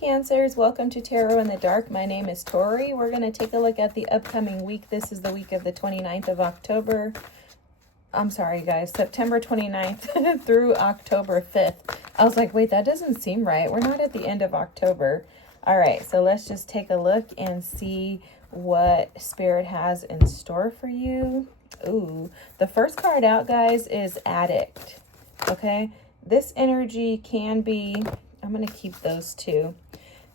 Cancers. Welcome to Tarot in the Dark. My name is Tori. We're going to take a look at the upcoming week. This is the week of the 29th of October. I'm sorry, guys. September 29th through October 5th. I was like, wait, that doesn't seem right. We're not at the end of October. All right, so let's just take a look and see what Spirit has in store for you. Ooh, the first card out, guys, is Addict. Okay, this energy can be... I'm going to keep those two.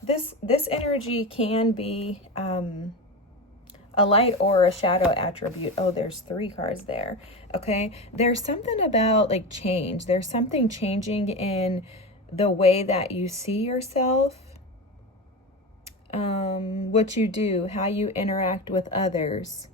This energy can be a light or a shadow attribute. Oh, there's 3 cards there. Okay. There's something about like change. There's something changing in the way that you see yourself, what you do, how you interact with others.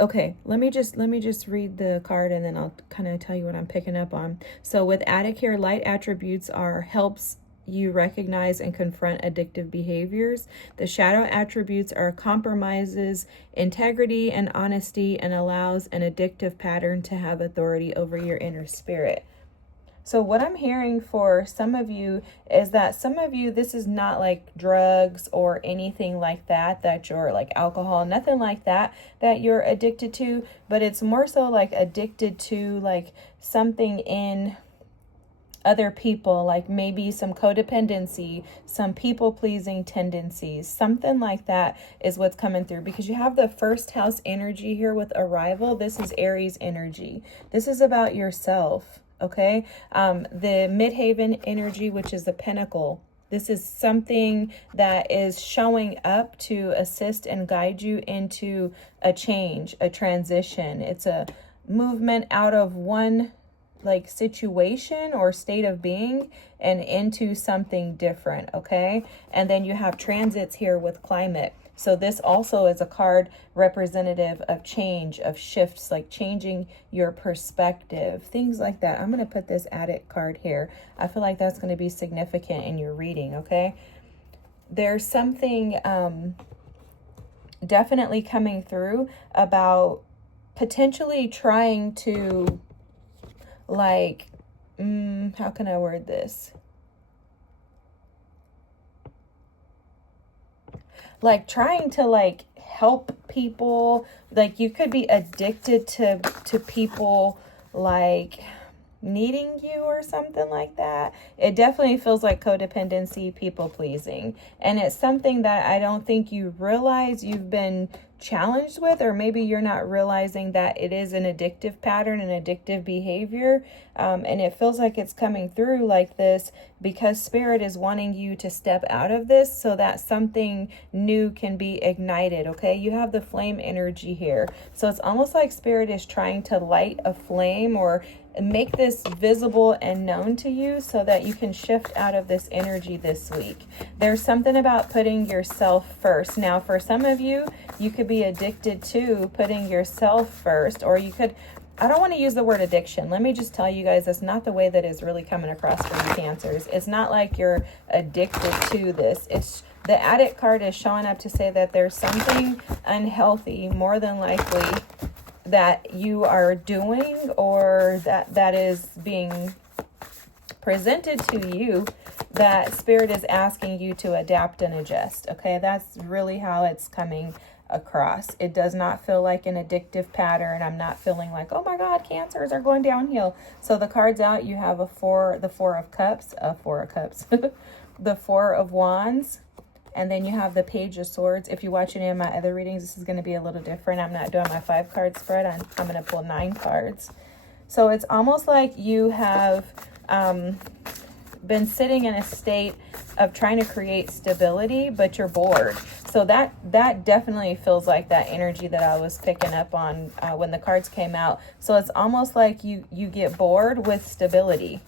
Okay, let me just read the card and then I'll kind of tell you what I'm picking up on. So with Addict here, light attributes helps you recognize and confront addictive behaviors. The shadow attributes are compromises integrity and honesty and allows an addictive pattern to have authority over your inner spirit. So what I'm hearing for some of you is that some of you, this is not like drugs or anything like that, that you're like alcohol, nothing like that, that you're addicted to, but it's more so like addicted to like something in other people, like maybe some codependency, some people-pleasing tendencies, something like that is what's coming through, because you have the first house energy here with arrival. This is Aries energy. This is about yourself. Okay, the midhaven energy, which is the pentacle. This is something that is showing up to assist and guide you into a change, a transition. It's a movement out of one like situation or state of being and into something different. Okay, and then you have transits here with climate. So this also is a card representative of change, of shifts, like changing your perspective, things like that. I'm going to put this Addict card here. I feel like that's going to be significant in your reading, okay? There's something definitely coming through about potentially trying to, like, how can I word this? Like trying to like help people. Like you could be addicted to people like needing you or something like that. It definitely feels like codependency, people pleasing, and it's something that I don't think you realize you've been challenged with, or maybe you're not realizing that it is an addictive pattern, an addictive behavior, and it feels like it's coming through like this because Spirit is wanting you to step out of this so that something new can be ignited. Okay, you have the flame energy here, so it's almost like Spirit is trying to light a flame or make this visible and known to you so that you can shift out of this energy this week. There's something about putting yourself first. Now, for some of you, you could be addicted to putting yourself first, or you could, I don't want to use the word addiction. Let me just tell you guys, that's not the way that is really coming across for you Cancers. It's not like you're addicted to this. It's the Addict card is showing up to say that there's something unhealthy, more than likely, that you are doing, or that is being presented to you, that Spirit is asking you to adapt and adjust. Okay, that's really how it's coming across. It does not feel like an addictive pattern. I'm not feeling like, oh my God, Cancers are going downhill. So the cards out, you have the Four of Cups, the Four of Wands, and then you have the Page of Swords. If you watch any of my other readings, this is going to be a little different. I'm not doing my 5-card spread. I'm going to pull 9 cards. So it's almost like you have been sitting in a state of trying to create stability, but you're bored. So that definitely feels like that energy that I was picking up on when the cards came out. So it's almost like you get bored with stability.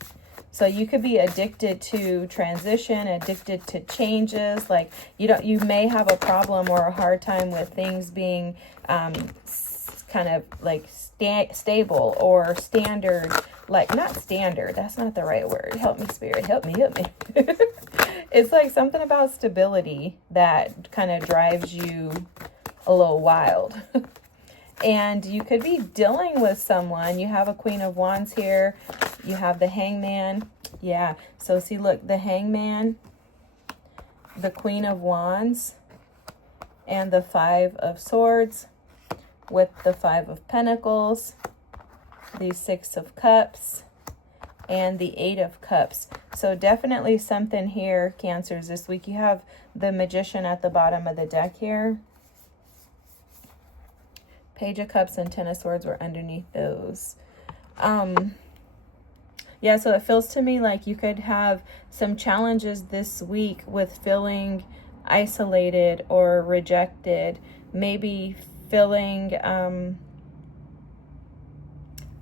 So you could be addicted to transition, addicted to changes. Like you may have a problem or a hard time with things being kind of like stable or standard. Like not standard, that's not the right word. Help me, Spirit, help me. It's like something about stability that kind of drives you a little wild. And you could be dealing with someone. You have a Queen of Wands here. You have the Hangman. Yeah. So see, look, the Hangman, the Queen of Wands, and the Five of Swords with the Five of Pentacles, the Six of Cups, and the Eight of Cups. So definitely something here, Cancers, this week. You have the Magician at the bottom of the deck here. Page of Cups and Ten of Swords were underneath those. Yeah, so it feels to me like you could have some challenges this week with feeling isolated or rejected, maybe feeling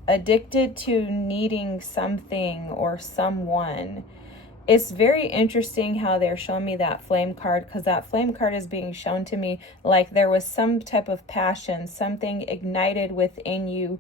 addicted to needing something or someone. It's very interesting how they're showing me that Flame card, because that Flame card is being shown to me like there was some type of passion, something ignited within you,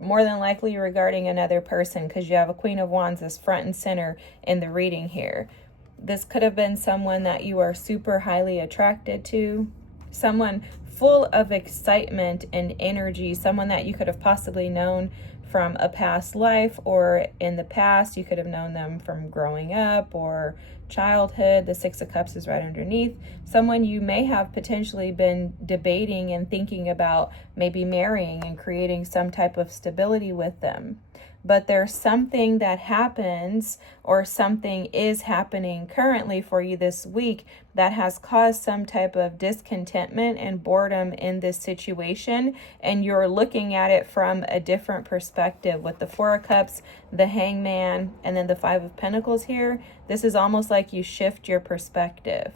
more than likely regarding another person, because you have a Queen of Wands that's front and center in the reading here. This could have been someone that you are super highly attracted to, someone full of excitement and energy, someone that you could have possibly known from a past life, or in the past you could have known them from growing up or childhood. The Six of Cups is right underneath. Someone you may have potentially been debating and thinking about maybe marrying and creating some type of stability with them. But there's something that happens, or something is happening currently for you this week, that has caused some type of discontentment and boredom in this situation, and you're looking at it from a different perspective. With the Four of Cups, the Hangman, and then the Five of Pentacles here, this is almost like you shift your perspective.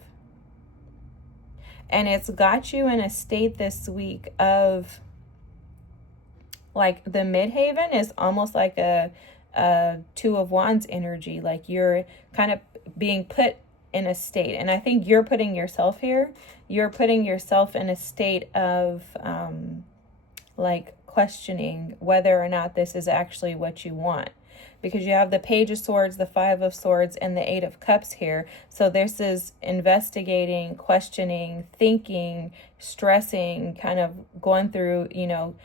And it's got you in a state this week of, like, the midhaven is almost like a Two of Wands energy. Like you're kind of being put in a state, and I think you're putting yourself here. You're putting yourself in a state of like questioning whether or not this is actually what you want, because you have the Page of Swords, the Five of Swords, and the Eight of Cups here. So this is investigating, questioning, thinking, stressing, kind of going through, you know,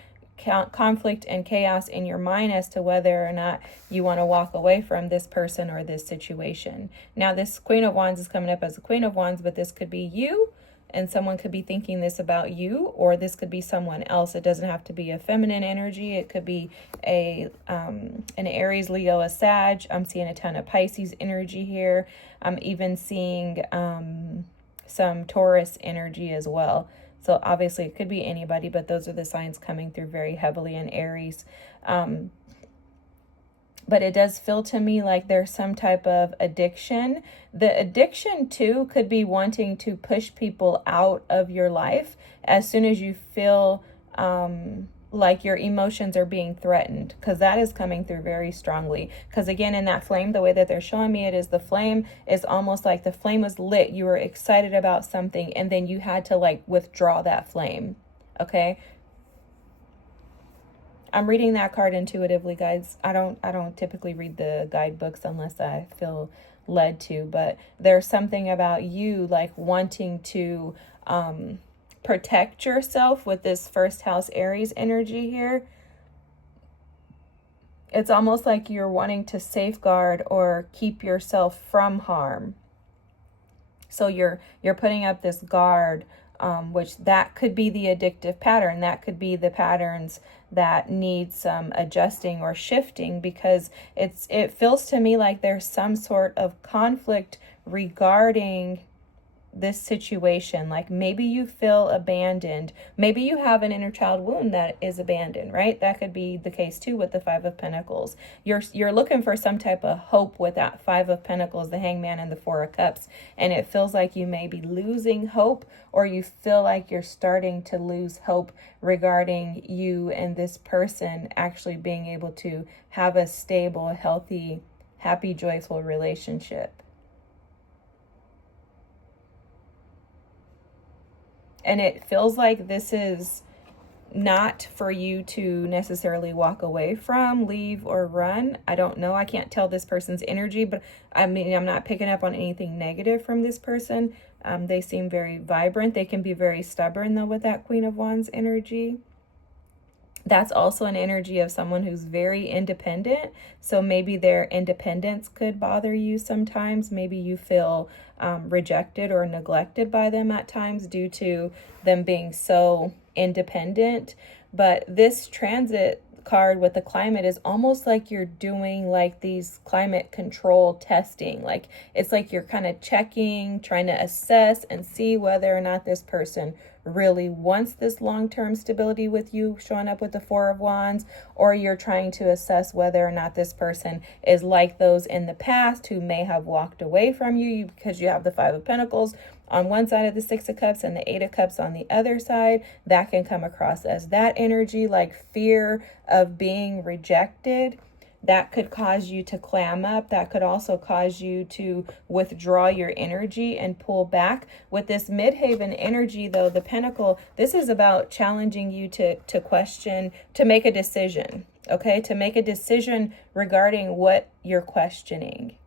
conflict and chaos in your mind as to whether or not you want to walk away from this person or this situation. Now, this Queen of Wands is coming up as a Queen of Wands, but this could be you, and someone could be thinking this about you, or this could be someone else. It doesn't have to be a feminine energy. It could be an Aries, Leo, a Sag. I'm seeing a ton of Pisces energy here. I'm even seeing some Taurus energy as well. So obviously it could be anybody, but those are the signs coming through very heavily in Aries. But it does feel to me like there's some type of addiction. The addiction too could be wanting to push people out of your life as soon as you feel like your emotions are being threatened, because that is coming through very strongly. Because again, in that flame, the way that they're showing me it is, the flame is almost like the flame was lit. You were excited about something, and then you had to like withdraw that flame. Okay. I'm reading that card intuitively, guys. I don't typically read the guidebooks unless I feel led to, but there's something about you like wanting to protect yourself with this first house Aries energy here. It's almost like you're wanting to safeguard or keep yourself from harm. So you're putting up this guard, which that could be the addictive pattern. That could be the patterns that need some adjusting or shifting, because it feels to me like there's some sort of conflict regarding this situation. Like maybe you feel abandoned. Maybe you have an inner child wound that is abandoned, right? That could be the case too with the Five of Pentacles. You're looking for some type of hope with that Five of Pentacles, the Hangman, and the Four of Cups. And it feels like you may be losing hope, or you feel like you're starting to lose hope regarding you and this person actually being able to have a stable, healthy, happy, joyful relationship. And it feels like this is not for you to necessarily walk away from, leave, or run. I don't know. I can't tell this person's energy, but I mean, I'm not picking up on anything negative from this person. They seem very vibrant. They can be very stubborn, though, with that Queen of Wands energy. That's also an energy of someone who's very independent. So maybe their independence could bother you sometimes. Maybe you feel rejected or neglected by them at times due to them being so independent. But this transit card with the climate is almost like you're doing like these climate control testing. Like it's like you're kind of checking, trying to assess and see whether or not this person really wants this long-term stability with you, showing up with the Four of Wands, or you're trying to assess whether or not this person is like those in the past who may have walked away from you because you have the Five of Pentacles on one side of the Six of Cups and the Eight of Cups on the other side. That can come across as that energy, like fear of being rejected. That could cause you to clam up. That could also cause you to withdraw your energy and pull back. With this midhaven energy, though, the Pentacle, this is about challenging you to question, to make a decision, okay? To make a decision regarding what you're questioning.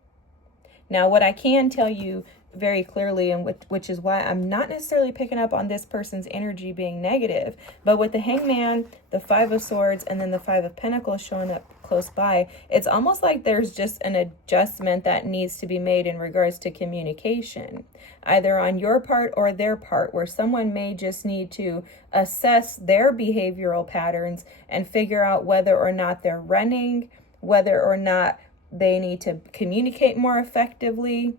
Now, what I can tell you very clearly, and which is why I'm not necessarily picking up on this person's energy being negative, but with the Hangman, the Five of Swords, and then the Five of Pentacles showing up close by, it's almost like there's just an adjustment that needs to be made in regards to communication, either on your part or their part, where someone may just need to assess their behavioral patterns and figure out whether or not they're running, whether or not they need to communicate more effectively.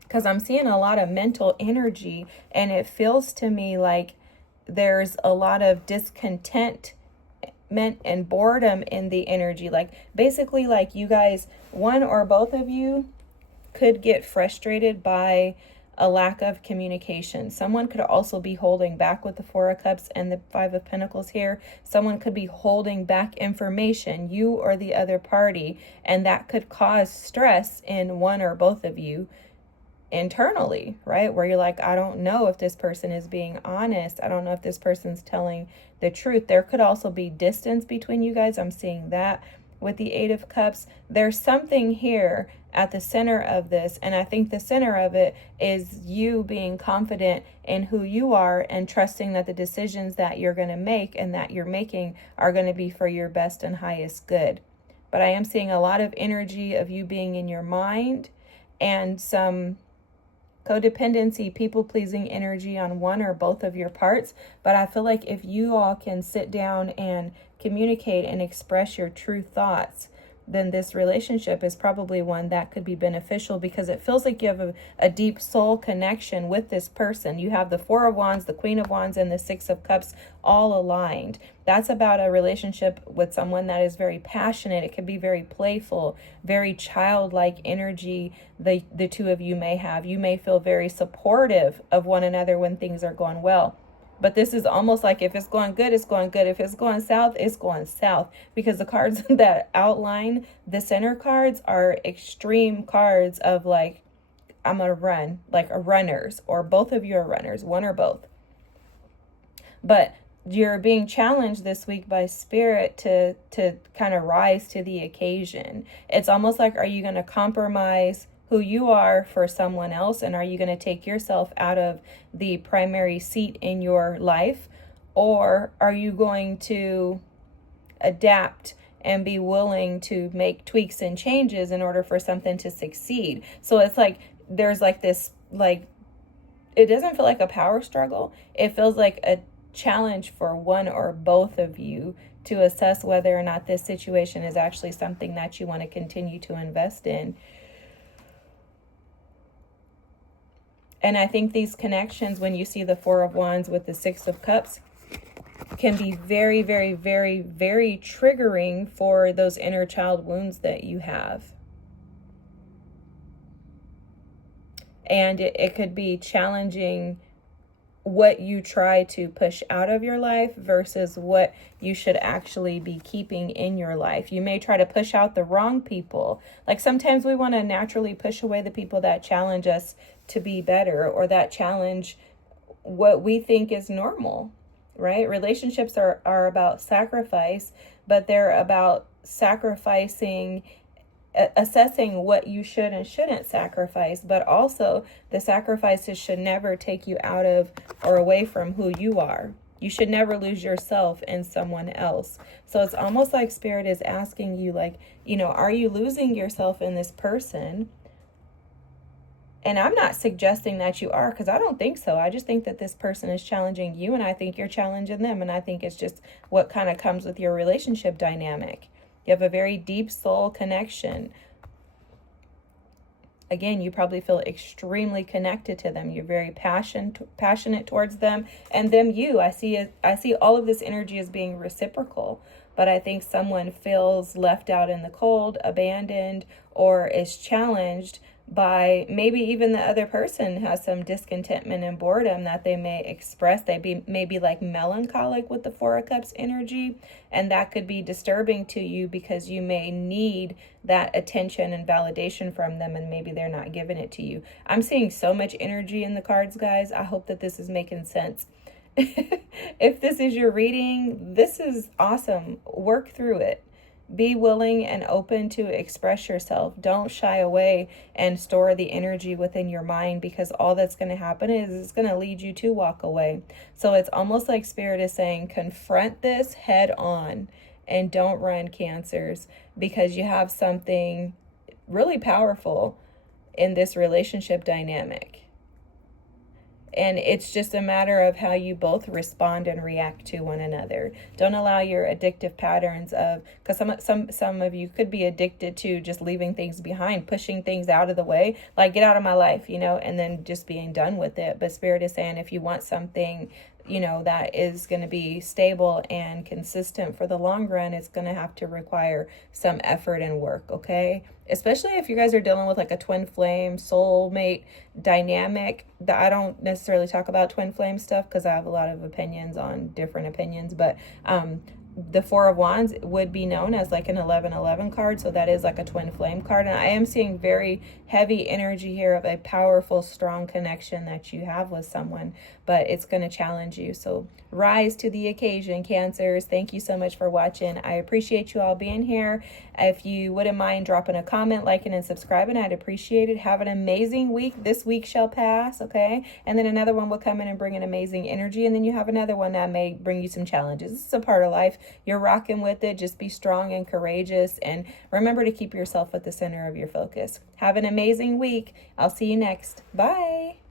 Because I'm seeing a lot of mental energy, and it feels to me like there's a lot of discontent and boredom in the energy. Like basically, like you guys, one or both of you could get frustrated by a lack of communication. Someone could also be holding back with the Four of Cups and the Five of Pentacles here. Someone could be holding back information, you or the other party, and that could cause stress in one or both of you internally, right? Where you're like, I don't know if this person is being honest. I don't know if this person's telling the truth. There could also be distance between you guys. I'm seeing that with the Eight of Cups. There's something here at the center of this, and I think the center of it is you being confident in who you are and trusting that the decisions that you're going to make and that you're making are going to be for your best and highest good. But I am seeing a lot of energy of you being in your mind and some codependency, people-pleasing energy on one or both of your parts. But I feel like if you all can sit down and communicate and express your true thoughts, then this relationship is probably one that could be beneficial, because it feels like you have a deep soul connection with this person. You have the Four of Wands, the Queen of Wands, and the Six of Cups all aligned. That's about a relationship with someone that is very passionate. It could be very playful, very childlike energy the two of you may have. You may feel very supportive of one another when things are going well. But this is almost like if it's going good, it's going good. If it's going south, it's going south. Because the cards that outline the center cards are extreme cards of like, I'm going to run, like runners, or both of you are runners, one or both. But you're being challenged this week by Spirit to kind of rise to the occasion. It's almost like, are you going to compromise who you are for someone else? And are you going to take yourself out of the primary seat in your life? Or are you going to adapt and be willing to make tweaks and changes in order for something to succeed? So it's like, there's like this, like, it doesn't feel like a power struggle. It feels like a challenge for one or both of you to assess whether or not this situation is actually something that you want to continue to invest in. And I think these connections, when you see the Four of Wands with the Six of Cups, can be very, very, very, very triggering for those inner child wounds that you have. And it could be challenging what you try to push out of your life versus what you should actually be keeping in your life. You may try to push out the wrong people. Like sometimes we want to naturally push away the people that challenge us to be better, or that challenge what we think is normal, right? Relationships are about sacrifice, but they're about sacrificing, assessing what you should and shouldn't sacrifice, but also the sacrifices should never take you out of or away from who you are. You should never lose yourself in someone else. So it's almost like Spirit is asking you, like, are you losing yourself in this person? And I'm not suggesting that you are, because I don't think so. I just think that this person is challenging you, and I think you're challenging them. And I think it's just what kind of comes with your relationship dynamic. You have a very deep soul connection. Again, you probably feel extremely connected to them. You're very passionate towards them, and them you. I see all of this energy as being reciprocal. But I think someone feels left out in the cold, abandoned, or is challenged by maybe even the other person has some discontentment and boredom that they may express. May be like melancholic with the Four of Cups energy, and that could be disturbing to you because you may need that attention and validation from them, and maybe they're not giving it to you. I'm seeing so much energy in the cards, guys. I hope that this is making sense. If this is your reading, this is awesome. Work through it. Be willing and open to express yourself. Don't shy away and store the energy within your mind, because all that's going to happen is it's going to lead you to walk away. So it's almost like Spirit is saying, confront this head on and don't run, Cancers, because you have something really powerful in this relationship dynamic. And it's just a matter of how you both respond and react to one another. Don't allow your addictive patterns of, because some of you could be addicted to just leaving things behind, pushing things out of the way, like get out of my life, and then just being done with it. But Spirit is saying, if you want something, that is going to be stable and consistent for the long run, it's going to have to require some effort and work, okay? Especially if you guys are dealing with like a twin flame, soulmate dynamic. I don't necessarily talk about twin flame stuff because I have a lot of opinions on different opinions, but the Four of Wands would be known as like an 11-11 card, so that is like a twin flame card. And I am seeing very heavy energy here of a powerful, strong connection that you have with someone, but it's going to challenge you. So rise to the occasion, Cancers. Thank you so much for watching. I appreciate you all being here. If you wouldn't mind dropping a comment, liking, and subscribing, I'd appreciate it. Have an amazing week. This week shall pass, okay? And then another one will come in and bring an amazing energy, and then you have another one that may bring you some challenges. This is a part of life. You're rocking with it. Just be strong and courageous, and remember to keep yourself at the center of your focus. Have an amazing week. I'll see you next. Bye.